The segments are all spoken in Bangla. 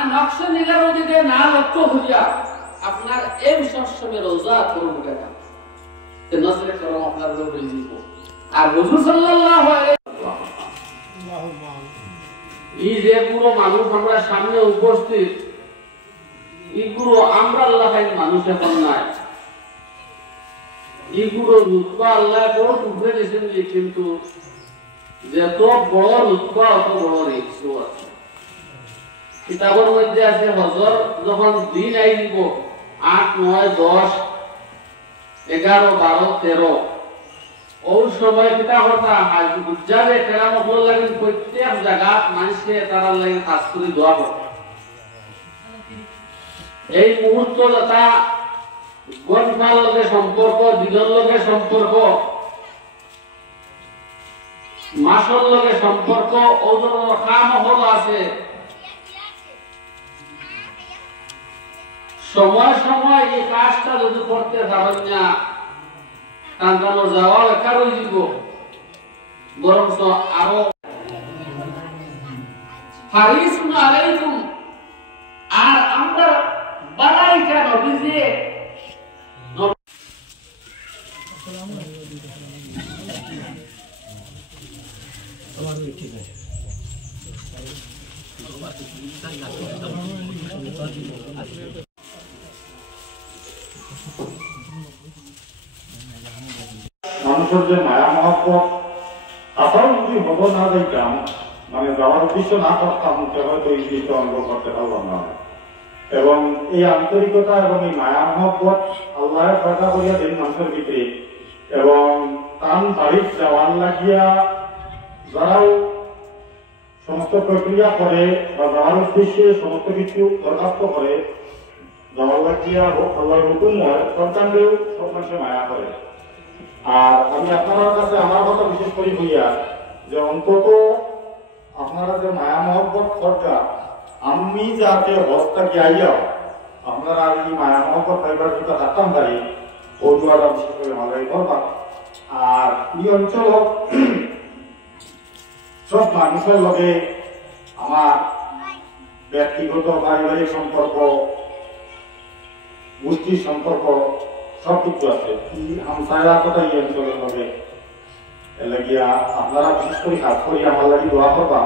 মানে নকশা নিগার দিকে না লক্ষ্য করিয়া আপনার এই সবসময় রোজা করুন কেন যে নজরে করম আপনার রোজা দিব আর হুজুর সাল্লাল্লাহু আলাইহি এই যে পুরো মানুষ আমরা সামনে উপস্থিত এগুলো আমরা আল্লাহের মানুষ এখন নাই এগুলো রুতবা আল্লাহ বড় উঠে দিয়েছেন যে কিন্তু যত বড় রুতবা অত বড় রিস্কও আছে কিতাবের মধ্যে আছে হজর যখন দিন আই দিব 8, 9, 10, 11, 12, 13 ওই সময় কিতা কথা যাবে কেরাম হল লাগে প্রত্যেক জায়গা মানুষকে তারা লাগে খাস করে দোয়া করে এই মুহূর্ত দাতা গণফার লগে সম্পর্ক দিনের লগে সম্পর্ক মাসের লগে সম্পর্ক ওদের কাম হল আছে সময় সময় এই কাজটা যদি করতে যাবেন না কান্দানো যাওয়া একা রয়ে যাব বরং আরো হারিসুন আলাইকুম আর আমরা বাড়াই কেন বুঝে মানুষের যে মায়া মহব্বত তাছাড়াও যদি হবো না যাইতাম মানে যাওয়ার উদ্দেশ্য না করতাম হয়তো এই জিনিসটা অনুভব করতে পারলাম না এবং এই আন্তরিকতা এবং এই মায়া মহব্বত আল্লাহের কথা করিয়া দিন মানুষের ভিতরে এবং তান বাড়ির যাওয়ার লাগিয়া যারাও সমস্ত প্রক্রিয়া করে বা যাওয়ার উদ্দেশ্যে সমস্ত কিছু দরখাস্ত করে যাওয়ার লাগিয়া আল্লাহর হুকুম হয় সন্তানদেরও সব মানুষের মায়া করে আর আমি আপনার কাছে আমার কথা বিশেষ করে হইয়া যে অন্তত আপনারা যে মায়া মহব্বত সরকার আমি যাতে হস্তা গিয়াইয়াও আপনারা এই মায়া মহব্বত পাইবার যেটা থাকতাম পারি ওই দুয়ারা বিশেষ করে ভালোই করবা আর এই অঞ্চল সব মানুষের লগে আমার ব্যক্তিগত পারিবারিক সম্পর্ক গোষ্ঠীর সম্পর্ক সব কিছু আছে হামসায়া কথা এই অঞ্চলের লগে লাগিয়া আপনারা বিশেষ করে কাজ করি আমার লাগি দোয়া করবা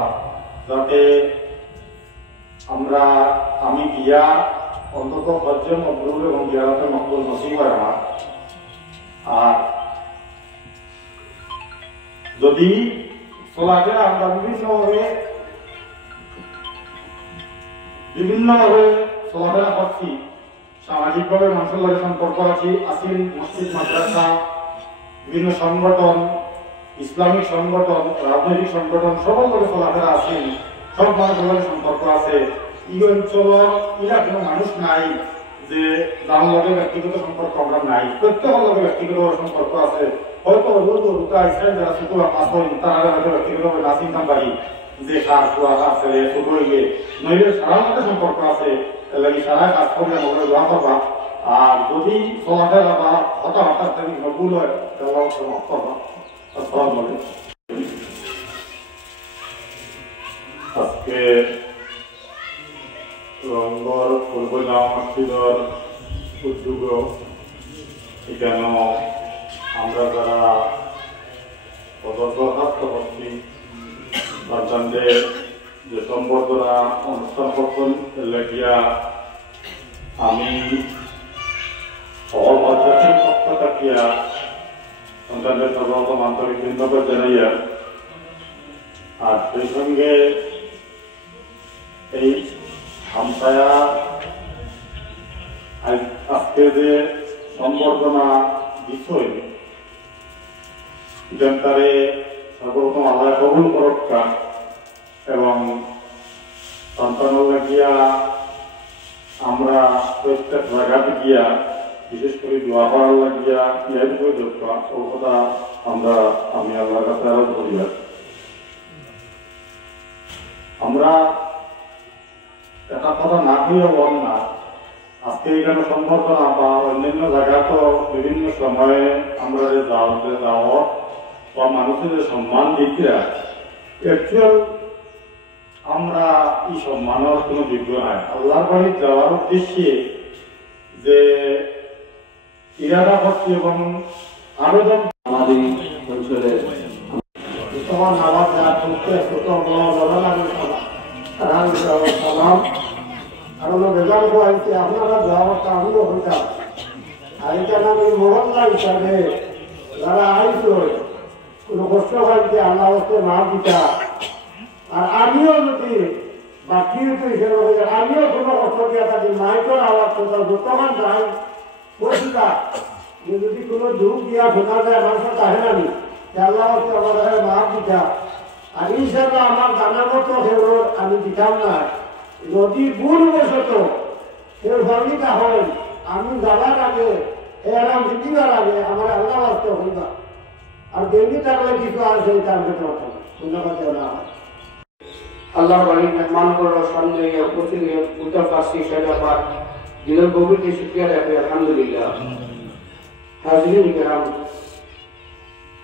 যাতে আমি বিয়া অন্তত হজ্জে মকবুল এবং জিয়ারতে মকবুল নসিব হয় আমার আর যদি চলাফেরা আমরা বিভিন্নভাবে চলাফেরা করছি সামাজিকভাবে মানুষের লগে সম্পর্ক আছে আসিল মসজিদ মাদ্রাসা বিভিন্ন সংগঠন ইসলামিক সংগঠন রাজনৈতিক সংগঠন সবার লগে চলাফেরা আছে সব মানুষের লগে সম্পর্ক আছে এই অঞ্চলের ইরা কোনো মানুষ নাই যে যার লগে ব্যক্তিগত সম্পর্ক আমরা নাই প্রত্যেকের লগে ব্যক্তিগত সম্পর্ক আছে হয়তো যারা ছোট আসেন তারা হয়তো ব্যক্তিগতভাবে না চিনতাম পারি যে কার খোয়া কার ছেলে ছোট হইলে নইলে সারা মধ্যে সম্পর্ক আছে লাগি সারা কাজ করলে আমাদের দোয়া করবা আর যদি চলাফেরা বা কথাবার্তা ভুল হয় তাহলে মাফ করবা আসসালামু আলাইকুম আজকে রংগর ফুলবনা মসজিদের উদ্যোগ এখানে আমরা যারা দরখাস্ত করছি সন্তানদের যে সম্বর্ধনা অনুষ্ঠান করছেন লেখিয়া আমি সকল পর্যায়ের পক্ষ থাকিয়া সন্তানদের সর্বপ্রথম আন্তরিক ধন্যবাদ জানাইয়া আর সেই সঙ্গে এই হামসায়া আজকে যে সম্বর্ধনা বিষয় জনতারে সর্বপ্রথম আল্লাহ কবুল করক্কা এবং সন্তান লাগিয়া আমরা প্রত্যেক জায়গাতে গিয়া বিশেষ করে দোয়া করার লাগিয়া ইয়া বিষয় দরকার ও কথা আমি আল্লাহর কাছে আরো করি আমরা একটা কথা না হইয়া বল না আজকে এখানে সম্বর্ধনা বা অন্যান্য জায়গা তো বিভিন্ন সময়ে আমরা যে দাওয়াত বা মানুষের যে সম্মান দিতে অ্যাকচুয়াল আমরা এই সম্মানের কোনো যোগ্য নাই। আল্লাহর বাড়ি যাওয়ার উদ্দেশ্যে যে ইরাদা করছি এবং আবেদন আমাদের অঞ্চলে তখন আবার যা করতে সালাম আর রেজাল্ট হয়েছে আপনারা যাওয়াটা আমিও হইতাম। আর এখানে আমি মহল্লা হিসাবে যারা আইস কোনো কষ্ট হয়েছে আল্লাহ হচ্ছে মা পিতা, আর আমিও যদি বাকি হিসেবে আমিও কোনো কষ্ট দিয়া থাকি মাইকের আওয়াজ কোথাও যতক্ষণ যাই পরিষ্কার যদি কোনো দুঃখ দিয়া শোনা যায় মানুষের তাহে নামি আল্লাহ হচ্ছে আমাদের মা পিতা। আর ইনশাল্লাহ আমার জানা মতো সেগুলো আমি দিতাম না। যদি ভুলবশত সেও ধর্মিতা হয় আমি যাবার আগে এরাম জিতিবার আগে আমার আল্লাহ আসতে হইবা। আর দেবী থাকলে কিছু আর সেই তার ভেতর ধন্যবাদ না হয়। আল্লাহ বাড়ির মেহমান করার সামনে উপস্থিত উত্তর পার্সি শাহজাবাদ দিলের গভীরকে শুক্রিয়া রাখবে আলহামদুলিল্লাহ। হাজিরিন কিরাম,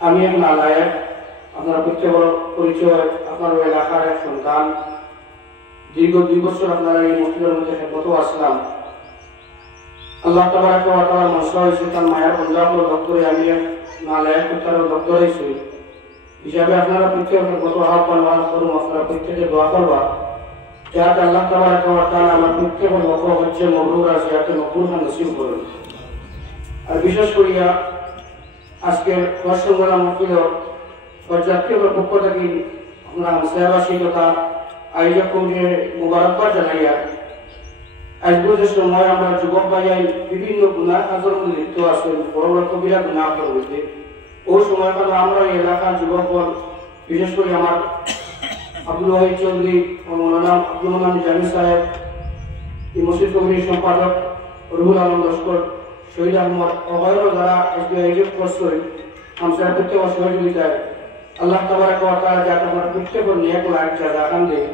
আমি এক নালায়েক, আপনার প্রত্যেক পরিচয় আপনার এলাকার এক সন্তান। দীর্ঘ 2 বছর আপনারা এই মসজিদের মধ্যে খেদমত আসলাম। আল্লাহ তাবারাক ওয়া তাআলা মনসা হয়েছে তার মায়ার বন্ধাগুলো দপ্তরে আমি এক নালায়েক তার দপ্তরে হয়েছি হিসাবে আপনারা প্রত্যেক খেদমত আহ্বান করুন। আপনারা প্রত্যেকে দোয়া করবা যাতে আল্লাহ তাবারাক ওয়া তাআলা আমার প্রত্যেক লক্ষ্য হচ্ছে মবরুর আছে, যাতে মকবুল নসিব করুন। আর বিশেষ করিয়া আজকের বর্ষগলা মহফিল পর্যাপ্তের পক্ষ থেকে আমরা হামসাবাসী তথা আয়োজক কমিটির মুবারকবাদ জানাইয়া আজকের যে সময় আমরা যুবক ভাইয়াই বিভিন্ন গুনাহ কাজের মধ্যে লিপ্ত আছেন, বড় বড় কবিরা গুনাহ করতে, ওই সময় কালে আমরা এই এলাকার যুবকগণ বিশেষ করে আমার আব্দুল ওয়াহিদ চৌধুরী, মৌলানা আব্দুল মান্নান জামি সাহেব, এই মসজিদ কমিটির সম্পাদক রুহুল আলম লস্কর, শহীদ আহমদ অবৈধ যারা আয়োজন করছেন হামসার প্রত্যেক সহযোগিতায় আল্লাহ তাবারাক ওয়া তাআলা যাতে আমার প্রত্যেকের নেক লাখ জাযা দান দেয়।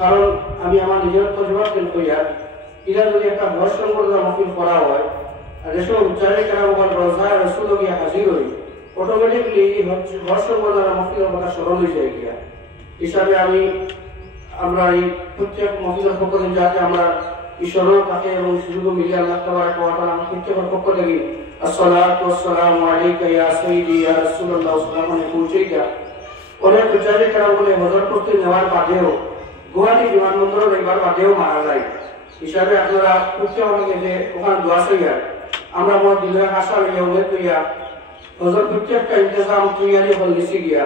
কারণ আমি আমার নিজের তজরবা কইয়া এরা যদি একটা ভর সম্পর্কে মহফিল করা হয় আর এসব উচ্চারণে করা বল রোজা রসুল গিয়ে হাজির হই, অটোমেটিকলি ভর সম্পর্কে মহফিলের কথা স্মরণ হয়ে যায় গিয়া হিসাবে আমরা এই প্রত্যেক মহফিলের পক্ষ থেকে যাতে আমরা ঈশ্বরও তাকে এবং সুযোগ মিলিয়ে আল্লাহ তাবারাক ওয়া তাআলা আমার প্রত্যেকের পক্ষ থেকে আসসালাতু ওয়াসসালামু আলাইকা ইয়া সাইয়্যিদি ইয়া রাসূলুল্লাহ সাল্লাল্লাহু আলাইহি পৌঁছেইয়া অনেক উচ্চারণে করা বলে হজর করতে নেওয়ার বাদেও গুয়াহাটি বিমানবন্দরের একবার বাদেও মারা যায় হিসাবে আপনারা প্রত্যেক অনেকে যে ওখানে দোয়া চাইয়া আমরা মত দিলে আশা লইয়া উল্লেখ করিয়া হজর প্রত্যেকটা ইন্তজাম তৈয়ারি হল নিচে গিয়া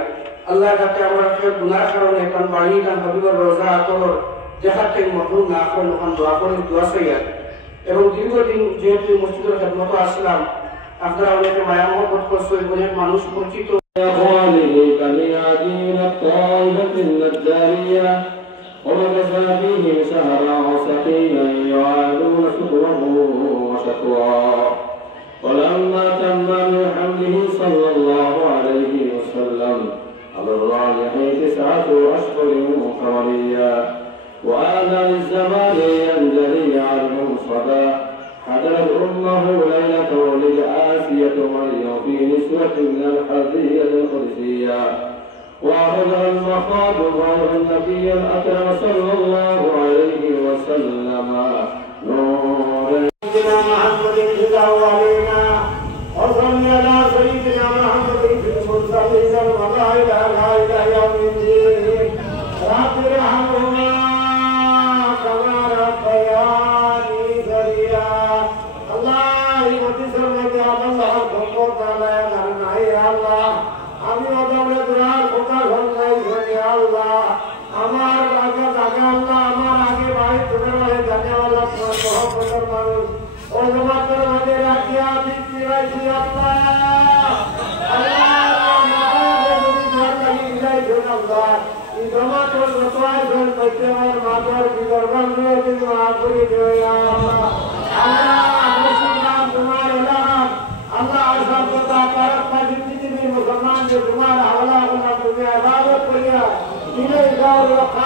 আল্লাহ যাতে আমরা গুনার কারণে কারণ বাড়ি কারণ হাবিবর রোজা আতর দেখার থেকে মহরুম না করেন ওখানে দোয়া করে দোয়া চাইয়া এবং দীর্ঘদিন যেহেতু মসজিদের খেদমত আসলাম আপনারা অনেকে মায়া মহব্বত করছেন, অনেক মানুষ পরিচিত ومكث فيهم شهرا وسقيما يعادون شكره وشكواه. ولما تم من حمده صلى الله عليه وسلم على الراجح 9 أشهر قمريا وآذى للزمان ينجلي عنه صدى حضرت أمه ليلة ولد آسية مريم في نسوة من الحرية القدسية وأخذ المخاض غير النبي الأكرم صلى الله عليه وسلم نور سيدنا محمد في الأولين وصل على سيدنا محمد في المرسلين ولا إله إلا يوم الدين رب ارحمهما كما ربياني صغيرا الله يغفر لك الله كفر على يا الله আমি ওদের দুয়ার কোথায় ঘন্টাই ধরে আল্লাহ আমার আগে জানে আল্লাহ আমার আগে ভাই তোমার ভাই জানে আল্লাহ মহব্বতের মানুষ ও তোমাদের মধ্যে রাখিয়া বৃষ্টি রাখি আল্লাহ আল্লাহ মাথায় যদি ঘর লাগি যাই আল্লাহ এই জমাতের রতোয়ায় ধর করতে আমার মাথার বিদর্ভন নিয়ে তুমি মা করে দেয় আল্লাহ আল্লাহ মুসলমান তোমার এলাকা আল্লাহ আসার কথা কারক পৃথিবীর মুসলমান যে তোমার হাওলা আল্লাহ তুমি আবাদত করিয়া দিলে গাও রক্ষা